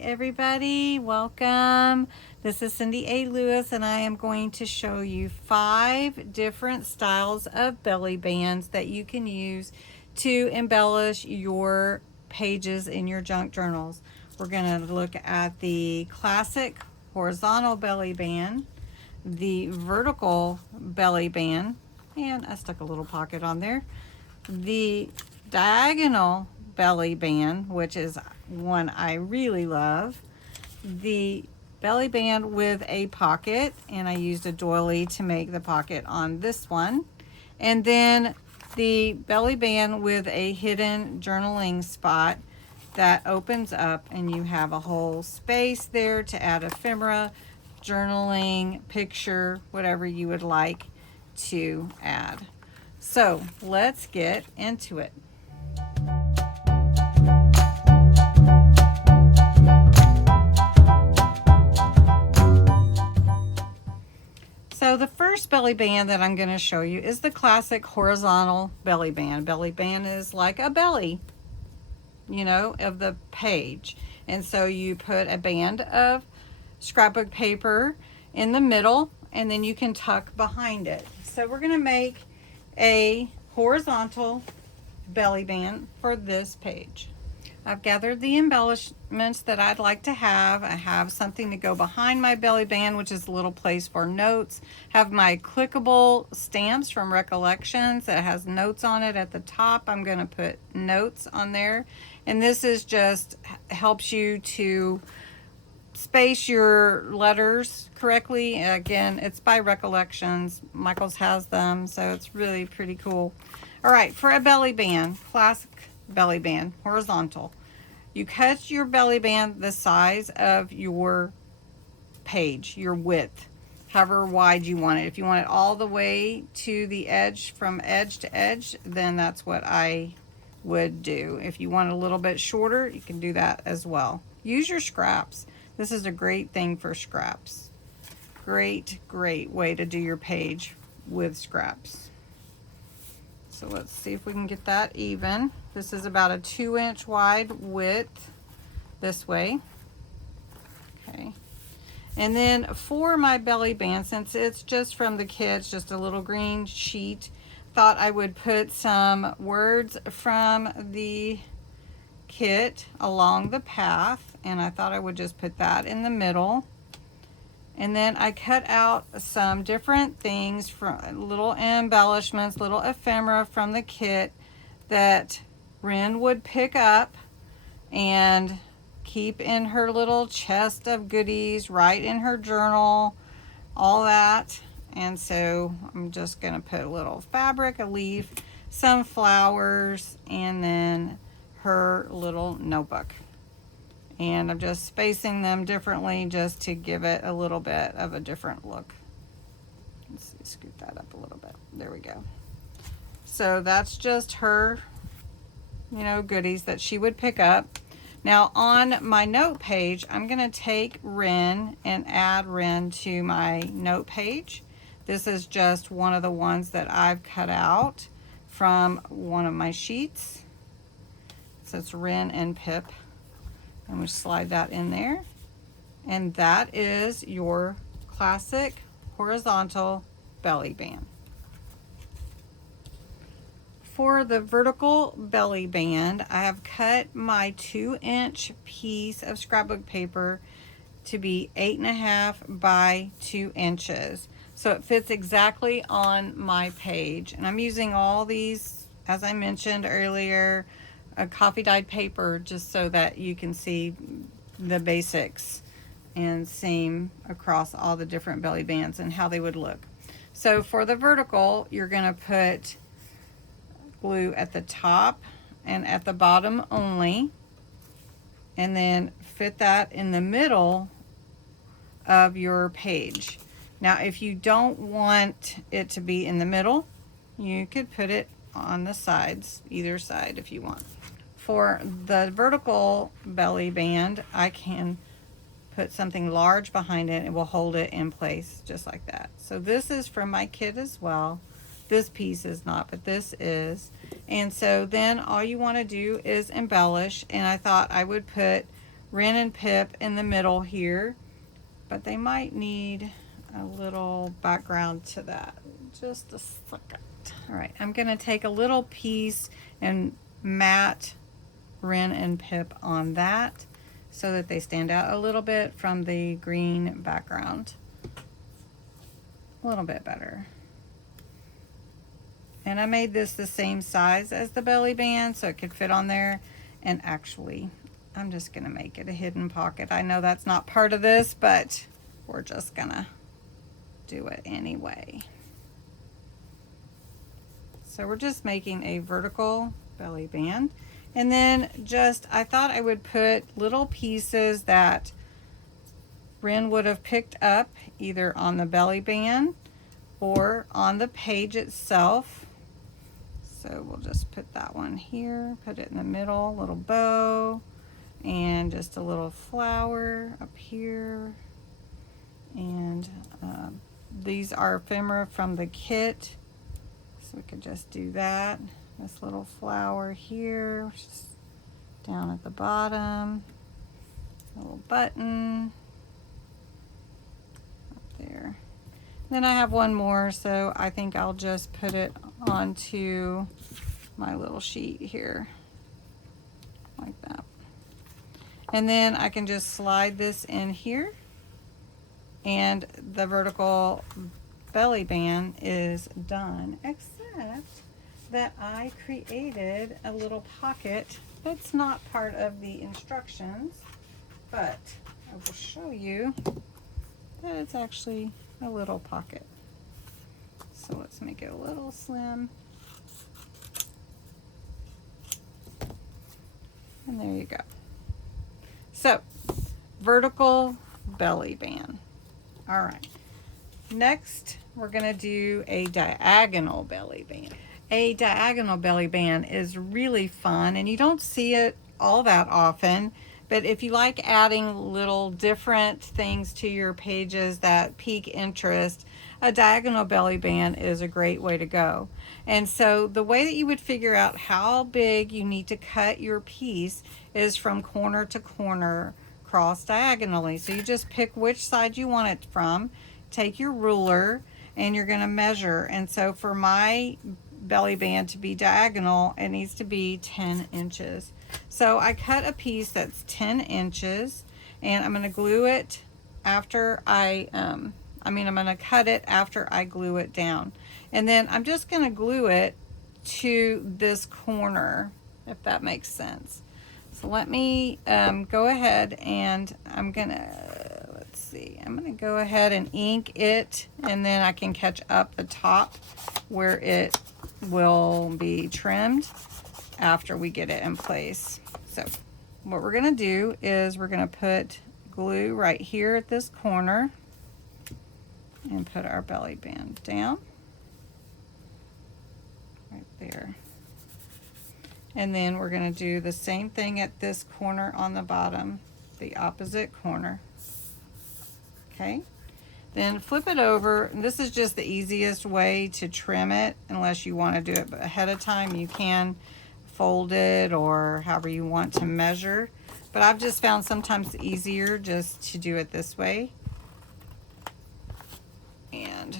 everybody, welcome. This is Cindy A. Lewis, and I am going to show you 5 different styles of belly bands that you can use to embellish your pages in your junk journals. We're going to look at the classic horizontal belly band, the vertical belly band, and I stuck a little pocket on there, the diagonal belly band, which is one I really love, the belly band with a pocket, and I used a doily to make the pocket on this one, and then the belly band with a hidden journaling spot that opens up and you have a whole space there to add ephemera, journaling, picture, whatever you would like to add. So let's get into it. So the first belly band that I'm going to show you is the classic horizontal belly band. Belly band is like a belly, you know, of the page. And so you put a band of scrapbook paper in the middle, and then you can tuck behind it. So we're going to make a horizontal belly band for this page. I've gathered the embellishments that I'd like to have. I have something to go behind my belly band, which is a little place for notes. Have my clickable stamps from Recollections that has notes on it at the top. I'm going to put notes on there. And this is just helps you to space your letters correctly. Again, it's by Recollections. Michael's has them, so it's really pretty cool. All right, for a belly band, classic belly band, horizontal, you cut your belly band the size of your page, your width, however wide you want it. If you want it all the way to the edge, from edge to edge, then that's what I would do. If you want it a little bit shorter, you can do that as well. Use your scraps. This is a great thing for scraps. Great way to do your page with scraps. So let's see if we can get that even. This is about a 2-inch wide width this way. Okay. And then for my belly band, since it's just from the kids, just a little green sheet, thought I would put some words from the kit along the path, and I thought I would just put that in the middle. And then I cut out some different things, from little embellishments, little ephemera from the kit that Ren would pick up and keep in her little chest of goodies, write in her journal, all that. And so I'm just going to put a little fabric, a leaf, some flowers, and then her little notebook. And I'm just spacing them differently just to give it a little bit of a different look. Let's scoot that up a little bit. There we go. So that's just her, you know, goodies that she would pick up. Now on my note page, I'm going to take Ren and add Ren to my note page. This is just one of the ones that I've cut out from one of my sheets. So it's Ren and Pip. And we slide that in there, and that is your classic horizontal belly band. For the vertical belly band, I have cut my 2-inch piece of scrapbook paper to be 8.5 by 2 inches. So it fits exactly on my page. And I'm using all these, as I mentioned earlier, a coffee dyed paper, just so that you can see the basics and seam across all the different belly bands and how they would look. So for the vertical, you're going to put glue at the top and at the bottom only, and then fit that in the middle of your page. Now if you don't want it to be in the middle, you could put it on the sides, either side if you want. For the vertical belly band, I can put something large behind it. It will hold it in place just like that. So this is from my kit as well. This piece is not, but this is. And so then all you want to do is embellish, and I thought I would put Ren and Pip in the middle here, but they might need a little background to that. Just a second. All right, I'm gonna take a little piece and matte Ren and Pip on that so that they stand out a little bit from the green background. A little bit better. And I made this the same size as the belly band so it could fit on there. And actually, I'm just gonna make it a hidden pocket. I know that's not part of this, but we're just gonna do it anyway. So we're just making a vertical belly band. And then I thought I would put little pieces that Ren would have picked up either on the belly band or on the page itself. So we'll just put that one here, put it in the middle, little bow, and just a little flower up here. And these are ephemera from the kit, so we could just do that. This little flower here, which is down at the bottom, a little button up there. Then I have one more, so I think I'll just put it onto my little sheet here, like that. And then I can just slide this in here, and the vertical belly band is done, except that I created a little pocket that's not part of the instructions, but I will show you that it's actually a little pocket. So let's make it a little slim. And there you go. So, vertical belly band. All right. Next, we're going to do a diagonal belly band. A diagonal belly band is really fun, and you don't see it all that often. But if you like adding little different things to your pages that pique interest, a diagonal belly band is a great way to go. And so the way that you would figure out how big you need to cut your piece is from corner to corner, cross diagonally. So you just pick which side you want it from, take your ruler, and you're going to measure. And so for my belly band to be diagonal, it needs to be 10 inches. So I cut a piece that's 10 inches, and I'm going to glue it after I'm going to cut it after I glue it down. And then I'm just going to glue it to this corner, if that makes sense. So let me go ahead, and I'm going to go ahead and ink it, and then I can catch up the top where it will be trimmed after we get it in place. So what we're going to do is we're going to put glue right here at this corner and put our belly band down right there. And then we're going to do the same thing at this corner on the bottom, the opposite corner. Okay, then flip it over. And this is just the easiest way to trim it. Unless you want to do it ahead of time, you can fold it or however you want to measure, but I've just found sometimes easier just to do it this way. And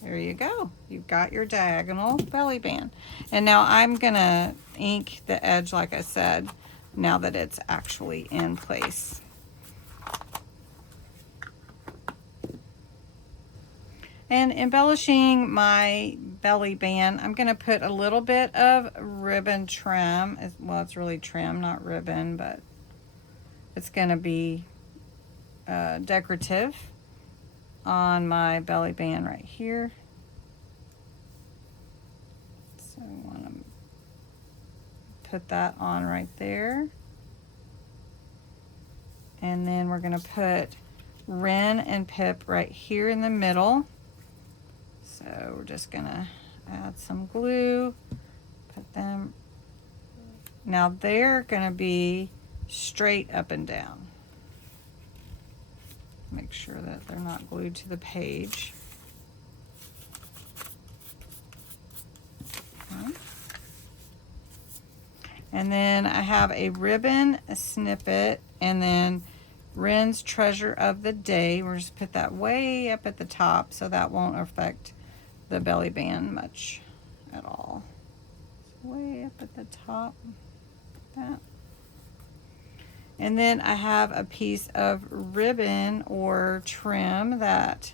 there you go, you've got your diagonal belly band. And now I'm gonna ink the edge, like I said, now that it's actually in place. And embellishing my belly band, I'm going to put a little bit of ribbon trim. Well, it's really trim, not ribbon, but it's going to be decorative on my belly band right here. So I want to put that on right there. And then we're going to put Ren and Pip right here in the middle. So we're just gonna add some glue, put them, now they're gonna be straight up and down. Make sure that they're not glued to the page. Okay. And then I have a ribbon, a snippet, and then Wren's Treasure of the Day. We'll just put that way up at the top so that won't affect the belly band much at all. It's way up at the top, like that. And then I have a piece of ribbon or trim that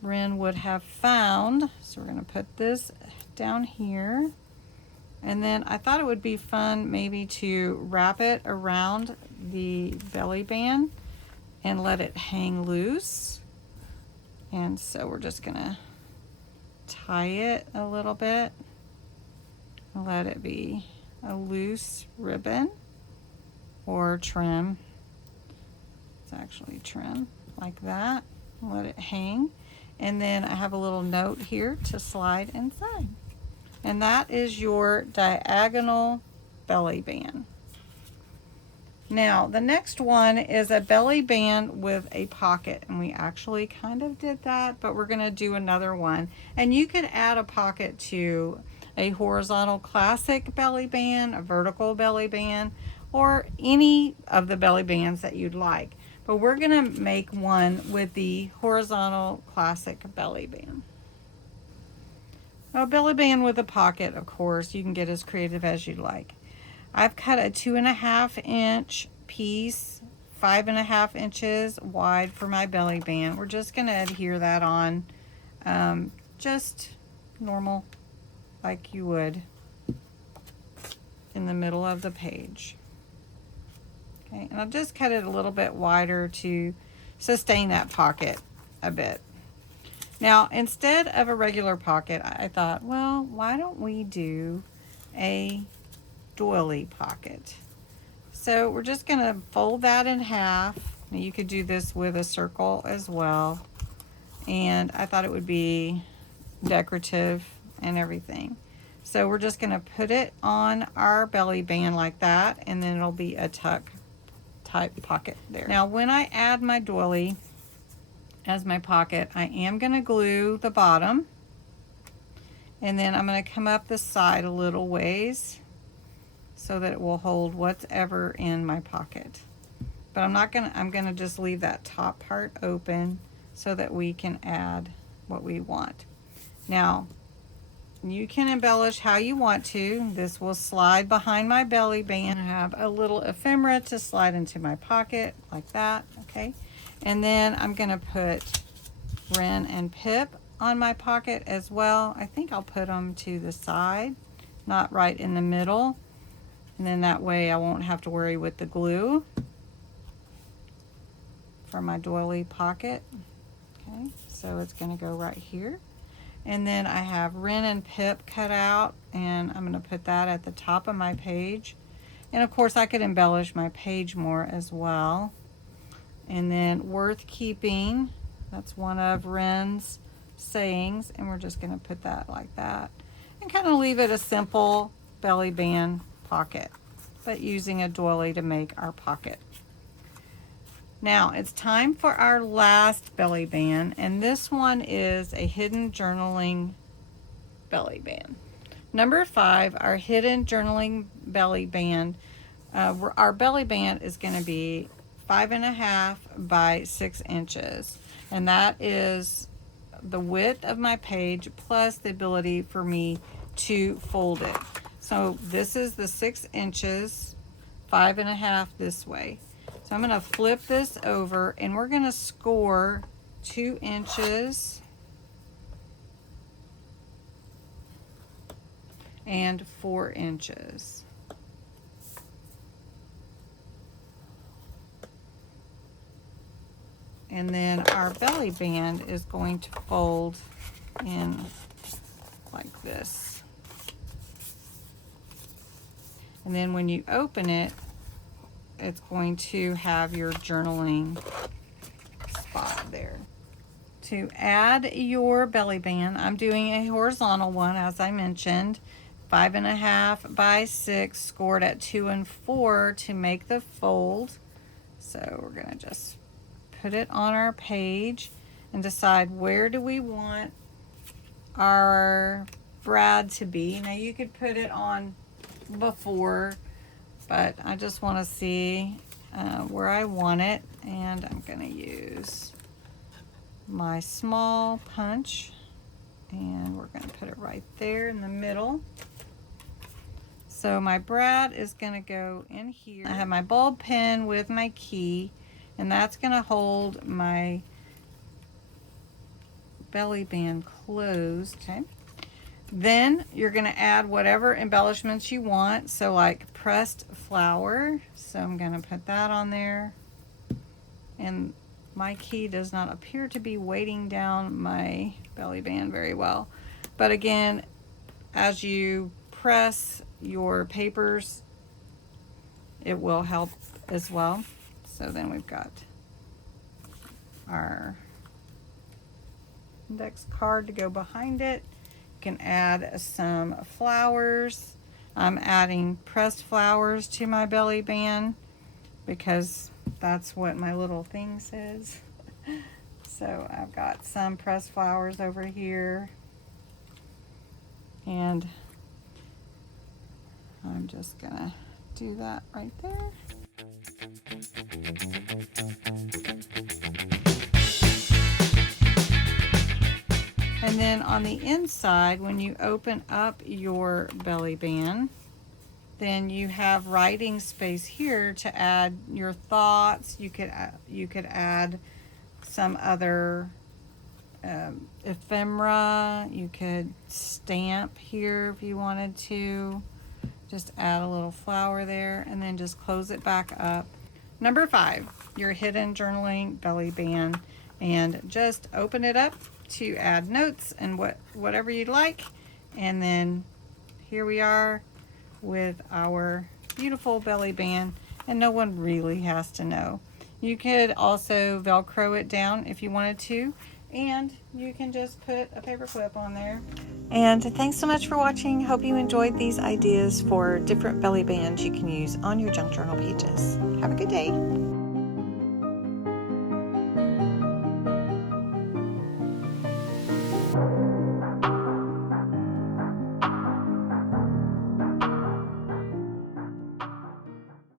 Wren would have found. So we're going to put this down here. And then I thought it would be fun maybe to wrap it around the belly band and let it hang loose. And so we're just going to tie it a little bit and let it be a loose ribbon or trim. It's actually trim like that. Let it hang. And then I have a little note here to slide inside. And that is your diagonal belly band. Now, the next one is a belly band with a pocket. And we actually kind of did that, but we're going to do another one. And you could add a pocket to a horizontal classic belly band, a vertical belly band, or any of the belly bands that you'd like. But we're going to make one with the horizontal classic belly band. A belly band with a pocket, of course, you can get as creative as you'd like. I've cut a 2.5 inch piece, 5.5 inches wide for my belly band. We're just going to adhere that on just normal, like you would in the middle of the page. Okay, and I've just cut it a little bit wider to sustain that pocket a bit. Now, instead of a regular pocket, I thought, well, why don't we do a doily pocket? So we're just going to fold that in half. Now, you could do this with a circle as well. And I thought it would be decorative and everything. So we're just going to put it on our belly band like that, and then it'll be a tuck type pocket there. Now, when I add my doily as my pocket, I am going to glue the bottom, and then I'm going to come up the side a little ways so that it will hold whatever in my pocket. But I'm going to just leave that top part open so that we can add what we want. Now, you can embellish how you want to. This will slide behind my belly band. I have a little ephemera to slide into my pocket like that, okay? And then I'm going to put Wren and Pip on my pocket as well. I think I'll put them to the side, not right in the middle. And then that way I won't have to worry with the glue for my doily pocket. Okay, so it's going to go right here. And then I have Wren and Pip cut out, and I'm going to put that at the top of my page. And of course I could embellish my page more as well. And then worth keeping, that's one of Wren's sayings, and we're just going to put that like that. And kind of leave it a simple belly band pocket, but using a doily to make our pocket. Now it's time for our last belly band, and this one is a hidden journaling belly band. Number 5, our hidden journaling belly band. Our belly band is going to be 5.5 by 6 inches, and that is the width of my page plus the ability for me to fold it. So this is the 6 inches, 5.5 this way. So I'm going to flip this over, and we're going to score 2 inches and 4 inches. And then our belly band is going to fold in like this. And then when you open it, it's going to have your journaling spot there. To add your belly band, I'm doing a horizontal one, as I mentioned, 5.5 by 6, scored at 2 and 4 to make the fold. So we're going to just put it on our page and decide where do we want our brad to be. Now you could put it on before, but I just want to see where I want it, and I'm going to use my small punch, and we're going to put it right there in the middle. So my brad is going to go in here. I have my bulb pen with my key, and that's going to hold my belly band closed. Okay. Then you're going to add whatever embellishments you want. So like pressed flower. So I'm going to put that on there. And my key does not appear to be weighting down my belly band very well. But again, as you press your papers, it will help as well. So then we've got our index card to go behind it. You can add some flowers. I'm adding pressed flowers to my belly band because that's what my little thing says. So I've got some pressed flowers over here, and I'm just gonna do that right there. And then on the inside, when you open up your belly band, then you have writing space here to add your thoughts. You could add some other ephemera. You could stamp here if you wanted to. Just add a little flower there, and then just close it back up. Number 5, your hidden journaling belly band, and just open it up to add notes and whatever you'd like. And then here we are with our beautiful belly band, and no one really has to know. You could also Velcro it down if you wanted to, and you can just put a paper clip on there. And thanks so much for watching. Hope you enjoyed these ideas for different belly bands you can use on your junk journal pages. Have a good day.